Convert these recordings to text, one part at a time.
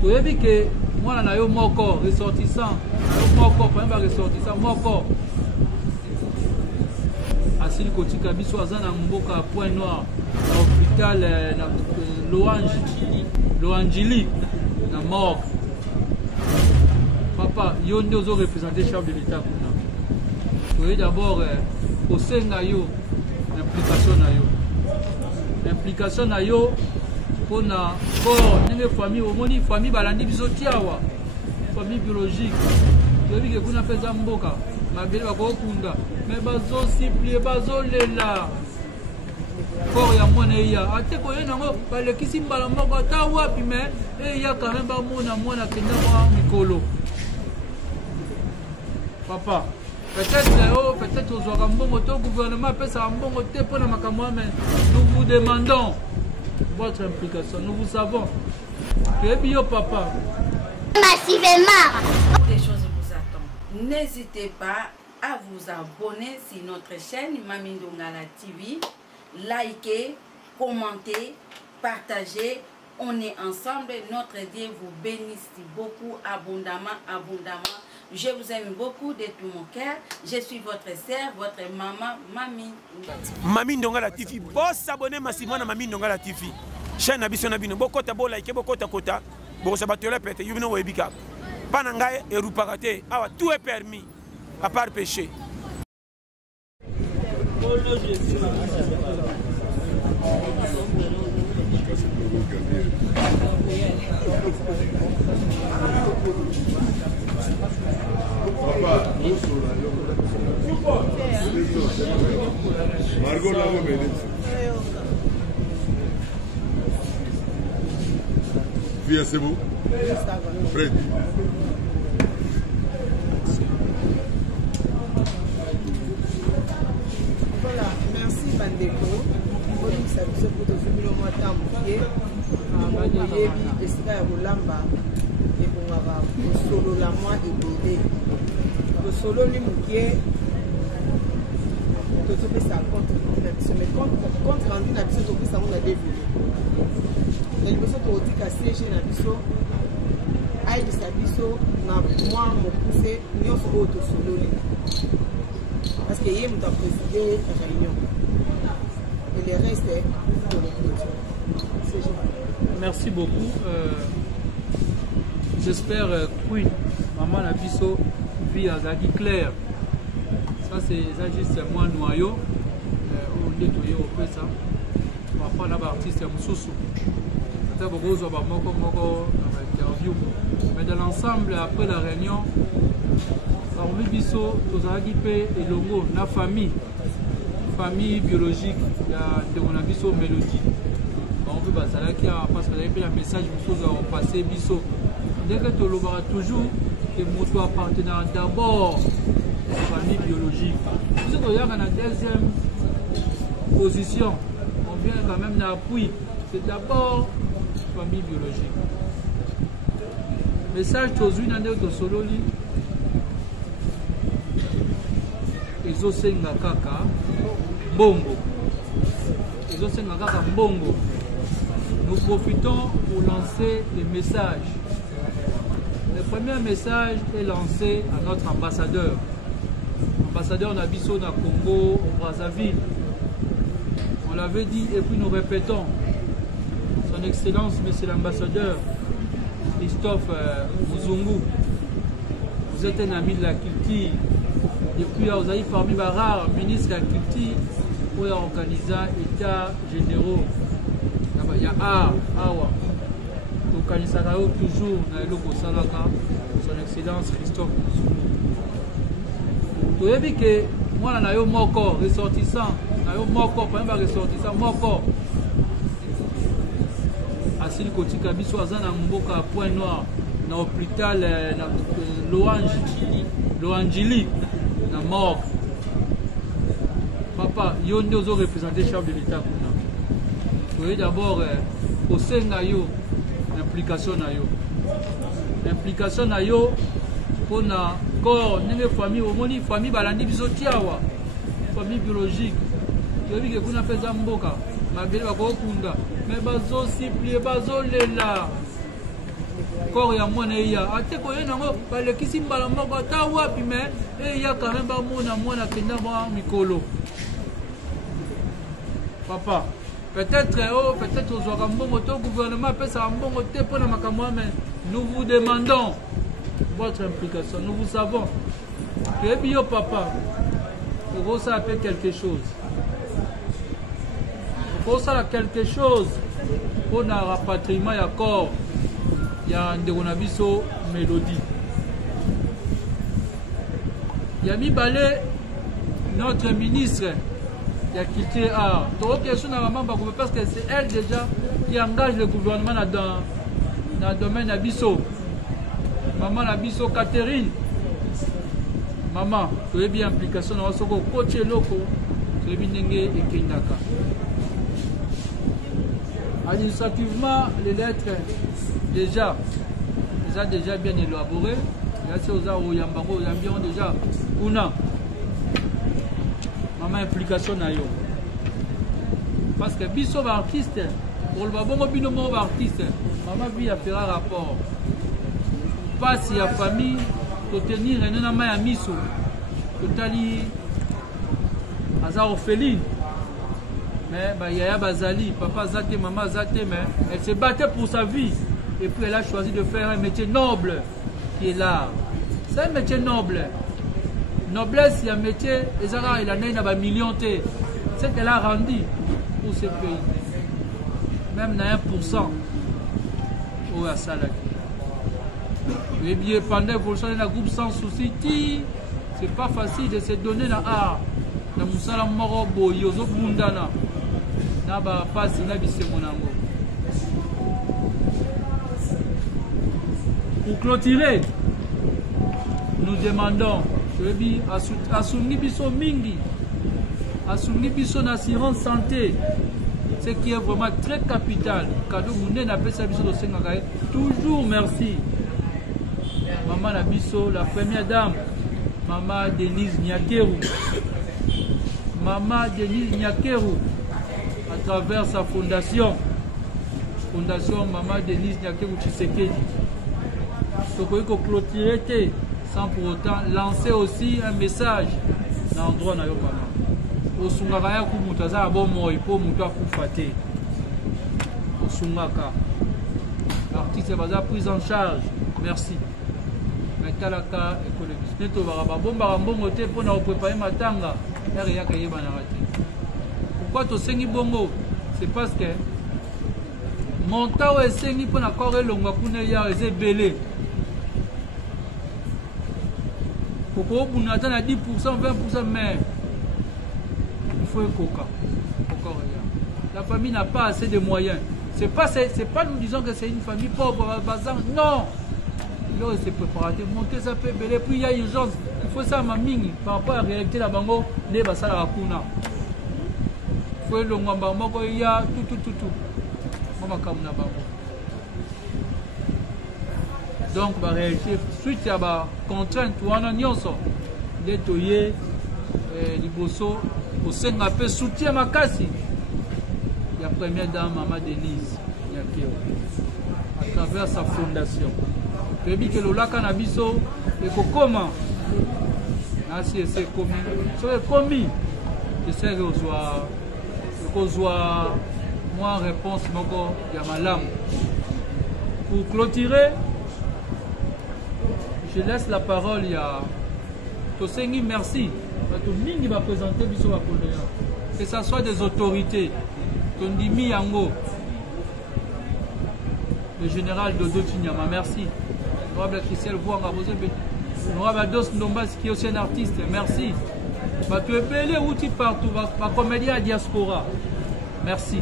Tu as vu que moi, on a eu mon corps ressortissant. Mon corps, pas un ressortissant, mon corps. Asile Kotika biso aza na mboka à Point Noir, à l'hôpital Loangili, na mort. Papa, yo nde ozo représenter chef de l'État kuna. Tu d'abord au sein na yo, implication na yo pour na corps, nenge famille, omoni famille balandi biso tiawa, famille biologique. Tu as vu que kuna pesa mboka, mabele bakokunda. Mais bazo siplier bazo lela corps ya mwana ya ate ko yena ngo balekisi mbala moko ta wapi mais ya quand même ba mwana kenda kwa mikolo papa peut-être aux aura mbongo to gouvernement pesa mbongo te pona makambo mais nous vous demandons votre implication, nous vous savons que bio papa massivement des choses vous attendent. N'hésitez pas à vous abonner sur notre chaîne Mami Ndongala TV, likez, commentez, partagez. On est ensemble. Notre Dieu vous bénisse beaucoup abondamment. Je vous aime beaucoup de tout mon cœur. Je suis votre sœur, votre maman, Mami. Mami Ndongala TV. Boss s'abonner massivement à Mami Ndongala TV. Chaîne Abisson Abino. Bokota bo like, bokota kota. Bosa batole pete. You know webika. Panangaye et rupagate. Ah, tout est permis. À part péché. Margot l'a vu. Fia, c'est bon? Prêt? Voilà, merci Bandeko. Pour nous, ça nous pour nous le mois de janvier. Et c'est à Rolamba. Et pour avoir le solo la moi et bébé. Le solo les moukiers. Tout ça contre mais contre rendu la biso tout ça on a dévié. Et le besoin de dire qu'à siège na biso. Aïe de sa biso na moi mon poussé ni on se auto solo les. Parce que hier, nous avons présidé la réunion. Et le reste est pour les clôtures. Merci beaucoup. J'espère que maman la biso vie à Zaki clair. Ça c'est juste moi noyau. On nettoie au peu ça. On va prendre l'artiste Moussoussou. C'est un beau zoba moko interview. Mais dans l'ensemble après la réunion. Parmi biso tozalaki pe elongo na famille biologique ya ndeko biso Mélodie on peut bazalaki parce que avez un message biso za passer biso dès que tolobaka toujours que moto appartenant d'abord famille biologique biso toyaka na deuxième position on vient quand même na appui c'est d'abord famille biologique message tozui na ndeko tosololi ezosenga kaka mbongo nous profitons pour lancer des messages. Le premier message est lancé à notre ambassadeur Nabiso na Congo Brazzaville. On l'avait dit et puis nous répétons son excellence monsieur l'ambassadeur Christophe Muzungu, vous êtes un ami de la culture. Depuis, vous avez parmi les rares ministres de la culture pour organiser États généraux. Il y a Awa. Donc, il y a toujours son excellence Christophe. Vous avez vu que moi, on a eu mon corps ressortissant. On a eu mon corps, pas un ressortissant, mon corps. Asile Kotika biso aza na mboka à Point Noir, dans l'hôpital Loangili. Na mort. Papa, yo nde ozo représenter chef de l'État kuna. Tu d'abord au sein na yo implication na yo pour na corps nenge famille omoni famille balandi biso tiawa famille biologique. Tu as vu que kuna pesa mboka mabele bakokunda mais bazo siplier bazo lela corps ya mwana eya ate koye nango balekisi mbala moko ata wapi mais eya quand même bamona mwana kenda mwa mikolo papa peut-être ozwaka mbongo to gouvernement apesaka mbongo te mpona makambo mais nous vous demandons votre implication, nous vous savons que bio papa ça a fait quelque chose. Ça a quelque chose pour le rapatriement et accord. Il y a un déronabiso mélodie. Il y a mis balai notre ministre. Il a quitté art. Donc question à maman parce que c'est elle déjà qui engage le gouvernement dans le domaine abisso. Maman abisso Catherine. Maman, tu es bien implication dans ce coach loco, tu es bien et Kenyaka. Administrativement, les lettres déjà bien élaborées. Il y a ces aux Yambango, Yambion déjà. Una. Maman implication na yo. Parce que biso va artiste, pour le babongo binomo va artiste. Maman vie à faire un rapport. Pas si la famille. Pour tenir un homme à miso, totali aza orpheline, mais Yaya Bazali, papa Zate, maman Zate, mais elle se battait pour sa vie et puis elle a choisi de faire un métier noble qui est l'art. C'est un métier noble. Noblesse, il y a un métier, et Zara il a un million de c'est qu'elle a rendu pour ce pays, même à 1% au Assalak. Et bien pendant que vous êtes dans le groupe sans souci, c'est pas facile de se donner la art. Dans le Moussala Morobo, Yozo Bundana, Naba Pasi Nabise Monango. Pour clôturer, nous demandons à Soumni Bisso Mingi, à Soumni Bisso Assurance Santé, ce qui est vraiment très capital. Cadeau Moundé n'a pas sa biso de Sengakaï. Toujours merci. Maman Nabiso, la première dame, Maman Denise Nyakeru. Maman Denise Nyakeru, à travers sa fondation, Maman Denise Nyakeru Tshisekedi. Donc, il faut clôturer sans pour autant lancer aussi un message dans l'endroit où nous sommes. Au Sungakaya Kumutaza Abomo, il faut Mouta Koufate. Au Sungaka. L'artiste est prise en charge. Merci. Talaka écologiste. Neto bomba bongo te pour nous préparer matanga. Pourquoi tu sengi bongo? C'est parce que mon temps est sengi pour na coré longa kuna ya est belé. Pourquoi vous n'attendez à 10%, 20%, mais il faut un coca. La famille n'a pas assez de moyens. C'est pas nous disons que c'est une famille pauvre, non. Là, c'est préparé, monter ça peut belé, puis il y a urgence. Il faut ça, ma mine, par rapport à la réalité, la bango, les basses à la kuna. Il faut le ngamba, il y a tout. Maman kamuna bango. Donc, la réalité, suite à la contrainte, ou en nyonso, les toyés, les bossos, au sein de la soutien ma casse. Il y a première dame, Maman Denise, à travers sa fondation. Je dis que le lac Nabiso est comment c'est commis. Je sais que je moi réponse il y a ma lame. Pour clôturer, je laisse la parole à Tosengi, merci. Mingi va présenter que ce soit des autorités. Tondimi Yango, le général Dodo Tinyama, merci. Honorable Christelle Vouanga, honorable Dos Ndombas qui est aussi un artiste, merci. Tu es belé outil partout, ma comédien à diaspora, merci.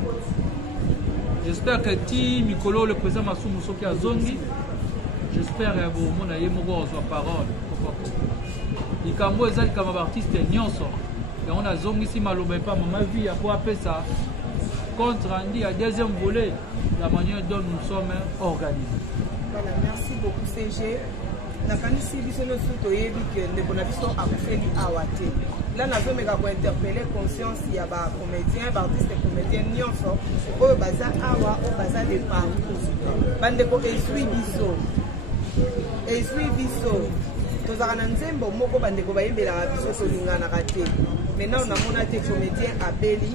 J'espère que Ti Mikolo, le président Massou Moussoki à Zongi, j'espère que vous avez la parole. Il y a un artiste nyonso. Et on a Zongi si malobé pas, ma vie a pour appeler ça. Contre Andy à deuxième volet, la manière dont nous sommes organisés. Voilà, merci beaucoup CG. nakanisi biso nyonso toyebi ke ndeko na biso akufeli awa te. Là nazomeka kointerpele conscience ya bacomédien baartiste comédien nyonso oyo baza awa oyo baza de partout. Bandeko ezwi biso tozalaka na nzembo moko bandeko bayembelaka biso tolinganaka te. Maintenant namona te comédien abeli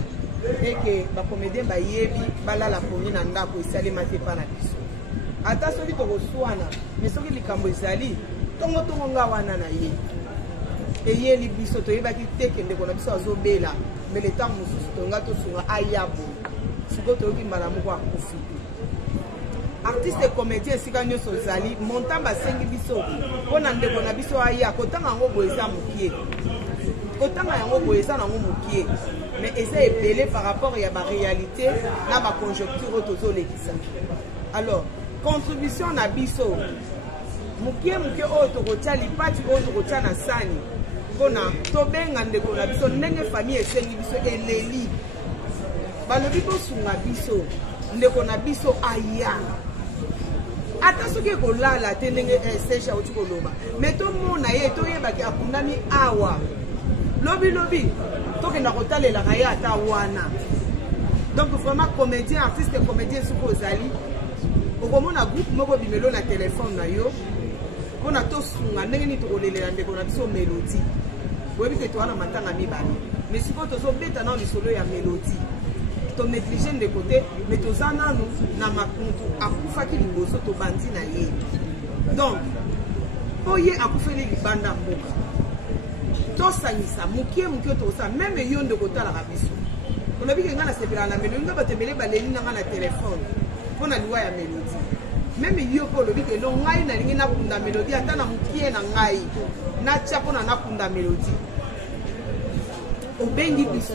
eke bacomédien bayebi balala pongi na ndako esalema te mpa na biso. Ata soki tokoswana mais soki likambo ezali tongo nga wana na ye eyeli biso toyebaki te ke ndeko na biso azobela mais le temps mosusu tonga tosunga ayabo sikoyo toyoki mbala moko akufi. Artiste comédien esika nyonso ozali montant basengi biso mpo na ndeko na biso aya kotanga yango boye eza mokie kotanga yango boye eza nango mokie mais eza ebele par rapport ya baréalité na baconjoncture oyo tozolekisa. Alors contribution na biso mokie oyo tokotia lipati oyo tokotia na sani mpona tobenga ndeko na biso ndenge famille esengi biso eleli balobi tosunga biso ndeko na biso aya ata soki ekolala te ndenge secha oti koloba mais tomona ye toyebaki akundami awa lobi tokenda kotalelaka ye ata wana. Donc vraiment comédien artiste comédien soki ozali okomona groupe moko bimelo na telefone na yo mpona tosunga ndenge nini tokolelela ndeko na biso mélodie boyebi te towana matanga mibale mais sikoyo tozobeta nao lisolo ya mélodie tonéglige ndeko te mais toza nanu na makuntu akufaki liboso tobandi na ye. Donc mpo ye akufeli libanda mboka tosangisa mokie tokosala meme yo nde kotalaka biso olobi ke nga nasepelaka na mélodie nga bato ebele baleli na nga na telefone mpona liwa ya mélodie meme yo mpo olobi ke no ngai nalingi nakunda mélodie ata na mokie na ngai natya mpona nakunda mélodie obengi biso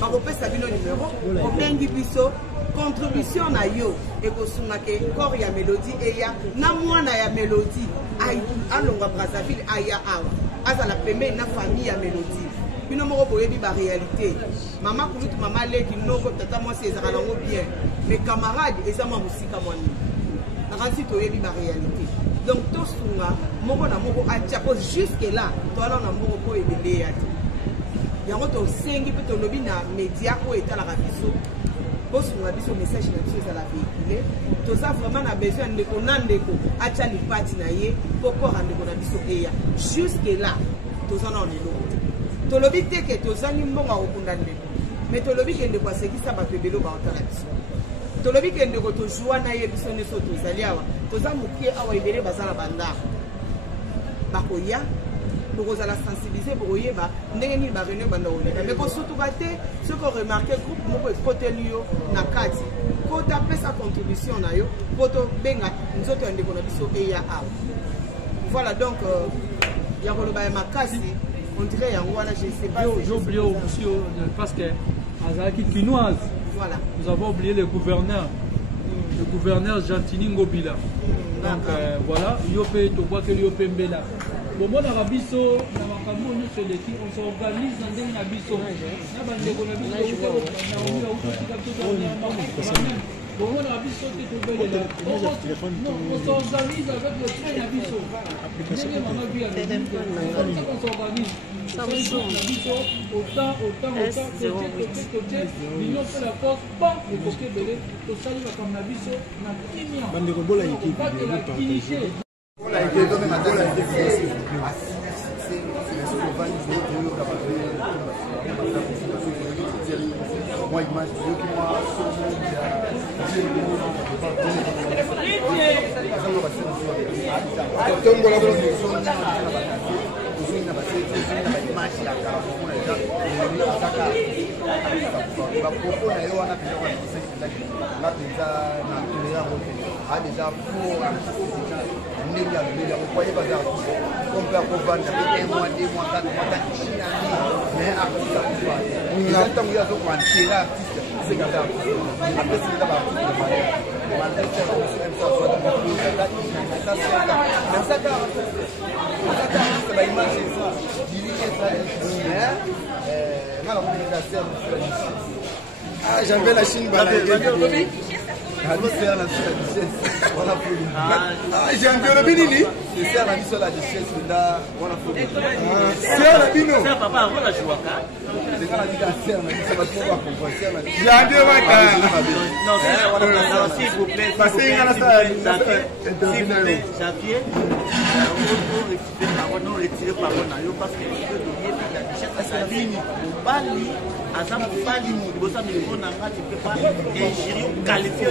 bakopesa bino numero obengi biso contribution na yo ekosunga ke corps ya mélodie eya na mwana ya mélodie alongwa Brazzaville aya awa azala pembeni na famille ya mélodie bino moko boyebi baréalité mama kulutu mama leki noko tata mwasi ezaka nango bien mais camarade eza mwa mosika mwa nini nakanisi toyebi baréalité. Donc tosunga moko na moko atia po jusque là toala na moko po ebele ya te yango tosengi mpe tolobi na média oyo etalaka biso bosunga biso message na biso ezala véhicule toza vraiment na besoin ndeko na ndeko atia lipati na ye po kora ndeko na biso eya jusque là toza na eloko te tolobi te ke tozangi mbongo akokunda ndeko mais tolobi ke ndeko asekisa bato ebele baotala biso tolobi ke ndeko tozwa na ye biso nyonso tozali awa toza mokie awa ebele baza na bandako bakoya bokozala sensibiliser bokoyeba ndenge nini bareunion banda koleka mais kosutuka te soki oremarke groupe moko ekoteli yo na kati po tapesa contribution na yo po tobenga nzoto ya ndeko na biso eya awa. Voilà donc ya koloba ya makasi on dirait yango wana je sais pas. J'ai oublié aussi parce que azalaki quinoise. Voilà. Nous avons oublié le gouverneur Gentini Ngobila. Donc voilà, Yopé, Toboake, Yopé Mbela. Bon, moi, dans la biso, dans ma famille, on s'organise dans des biso. Bon, moi, dans la biso, on s'organise avec le train à biso. On s'organise. Autant, l'union fait la force, bon, le côté belé, tout ça, il va comme la biso, n'a j'avais la Chine balayée. sert la duchesse. Voilà pour lui. J'ai un peu le bénini. Je sers la mission la duchesse là. Voilà pour lui. C'est la bino. C'est papa avant la jouaka. C'est quand on dit qu'à sert la mission, on va pouvoir comprendre. Sert la mission. J'ai un peu Non, s'il vous plaît, Xavier, on retire parole parce que la duchesse a sa ligne. Bali, à sa bali, tu peux pas ingérer ou qualifier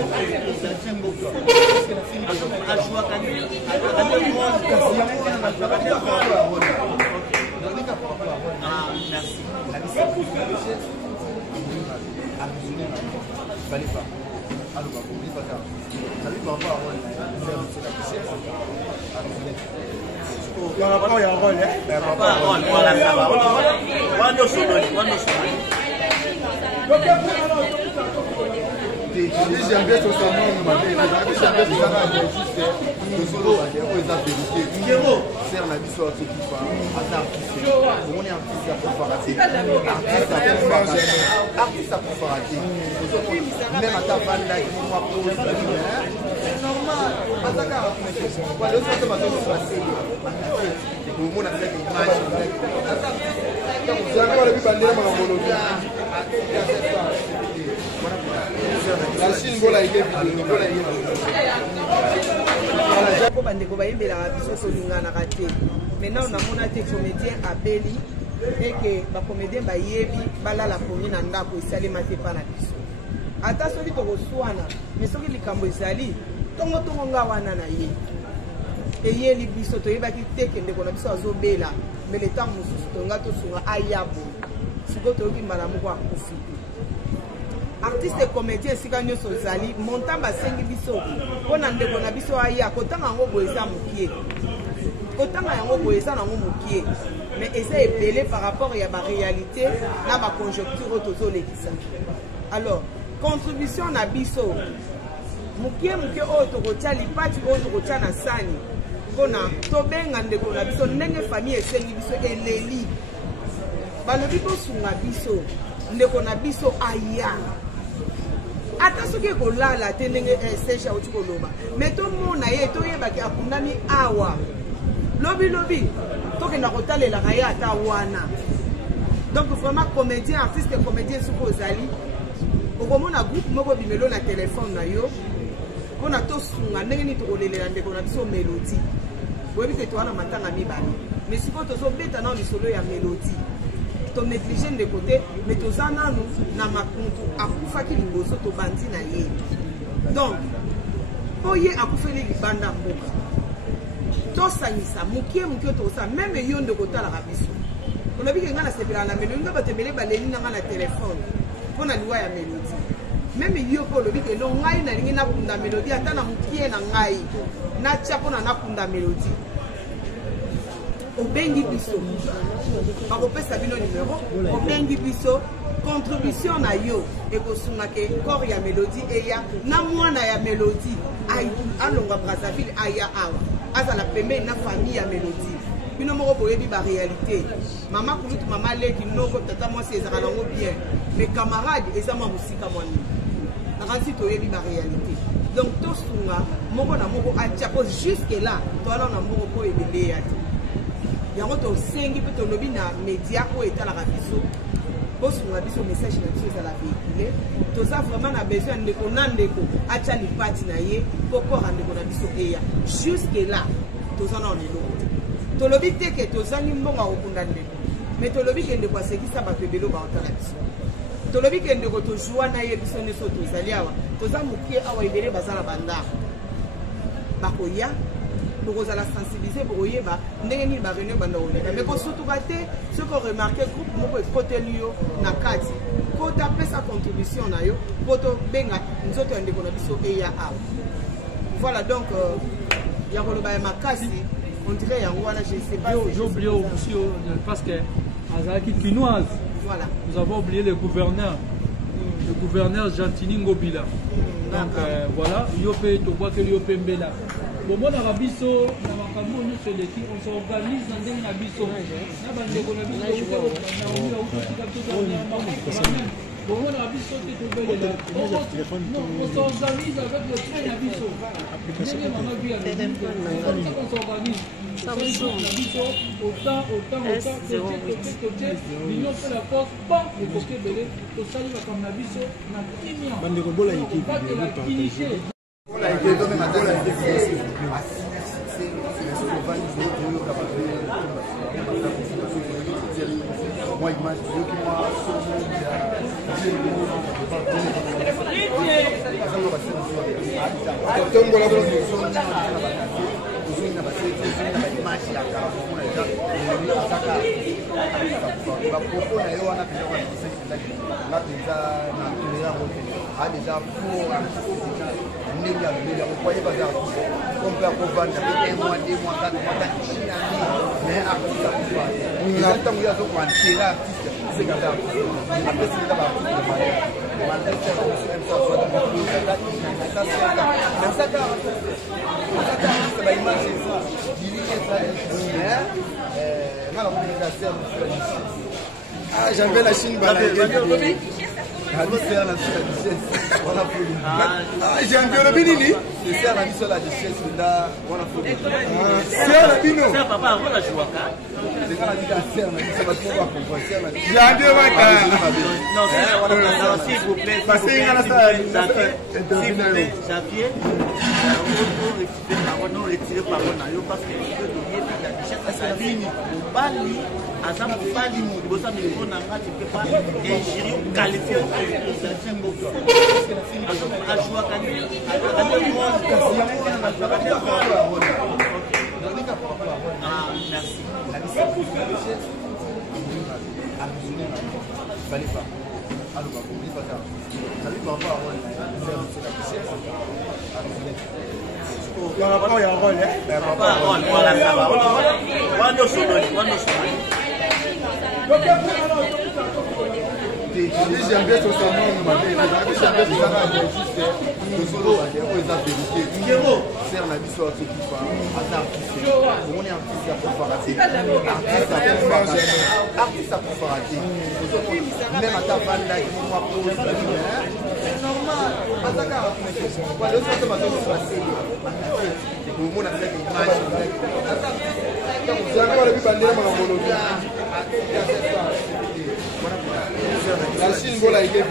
J'aime bien ce serment, faire la mission à ceux qui font on est artiste à préparer artiste à préparer même à ta bande là qui m'a posé c'est normal voilà le fait que ma soeur soit c'est pour mon affaire qui image vous avez le bandera ma monologue la Chine bola ike bola ike po bandeko bayembelaka biso tolinganaka te maintenant namona te comédien abeli eke bacomédien bayebi balala poni na ndako esalema te mpa na biso ata soki tokoswana me soki likambo ezali tongotongo nga wana na ye eyeli biso toyebaki te ke ndeko na biso azobela me le ntango mosusu tonga tosunga ayabo sikoyo toyoki mbala moko akufi artiste comédien esika nyonso ozali montant basengi biso mpo na ndeko na biso aya kotanga yango boye eza mokie kotanga yango boye eza nango mokie mais eza ebele par rapport ya baréalité na baconjoncture oyo tozolekisa alors contribution na biso mokie mokie oyo tokotia lipati oyo tokotia na sani mpona tobenga ndeko na biso ndenge famille esengi biso eleli balobi bosunga biso ndeko na biso aya ata soki ekolala te ndenge secha oti koloba me tomona ye toyebaki akundami awa lobilobi tokenda kotalelaka ye ata wana donc vraiment comédien artiste comédien soki ozali okomona groupe moko bimelo na telefone na yo mpona tosunga ndenge nini tokolelela ndeko na biso mélodie boyebi te towana matanga mibale mais sikoyo tozobeta nao lisolo ya mélodie tonéglige ndeko te mais toza nanu na makuntu akufaki liboso tobandi na ye donc mpo ye akufeli libanda mboka tosangisa mokie mokie tokosa meme yo nde kotalaka biso olobi ke ngai nasepelaka na melodi nga bato ebele baleli na ngai na telefone mpo na liwa ya melodi meme yo mpo olobi ke no ngai nalingi nakunda melodi ata na mokie na ngai natya mpona nakunda melodi obengi biso bakopesa bino numero obengi biso contribution na yo ekosunga ke corps ya melodi eya na mwana ya melodi alongwa Brazzaville aya awa azala pembeni na famille ya melodi bino moko boyebi baréalité mama kulutu mama leki noko tata mwasi ezaka nango bien mais camarade eza mwa mosika mwa nini nakanisi toyebi baréalité donc tosunga moko na moko atya po jusque là toala na moko po ebele ya te yango tosengi mpe tolobi na média oyo etalaka biso bosunga biso message na biso ezala véhicule toza vraiment na besoin ya ndeko na ndeko atya lipati na ye mpo kora ndeko na biso eya jusque là toza na eloko te tolobi te ke tozangi mbongo akokunda ndeko mais tolobi ke ndeko asekisa bato ebele baotala biso tolobi ke ndeko tozwa na ye biso nyonso tozali awa toza mokie awa ebele baza na bandako bakoya bokozala sensibiliser bokoyeba ndenge nini bareunion banda koleka mais kosutuka te soki oremarke groupe moko ekoteli yo na kati po tapesa contribution na yo po tobenga nzoto ya ndeko na biso eya awa voilà donc ya koloba ya makasi on dirait yango wana je sais pas j'ai oublié aussi parce que azalaki quinoise voilà nous avons oublié le gouverneur Gentini Ngobila donc voilà yo pe tobwakeli yo pe mbela bomonaka biso na makambo nyonso eleki on s'organise na ndenge na biso na bandeko na biso Bon, on a vu ça qui est tombé là. On s'organise avec le train à Bisso. On s'organise. Autant, côté, l'union fait la force, bon, le côté belé, tout ça, il va comme la Bisso, on a Kimia. On va que la Kinishé. On a été donné ma tête à moi, image vidéo qui m'a ah, j'avais la Chine balayée. J'ai un peu le bénini. C'est ça la mission de la richesse là. C'est la bino. C'est papa avant la jouaka. C'est quand la vie à serre, mais ça va trop voir comprendre. J'ai un peu non, s'il vous plaît. Parce qu'il y a ça. S'il vous plaît, Xavier. On retire parole parce que le donner la richesse à sa ligne. Bali. Azam Bali mu bosa miliko na ngati pepa ingénieur qualifié pour selection moko ajua kani merci il y a un rôle, voilà ça va. J'aime bien ce moment, la Chine, voilà, il est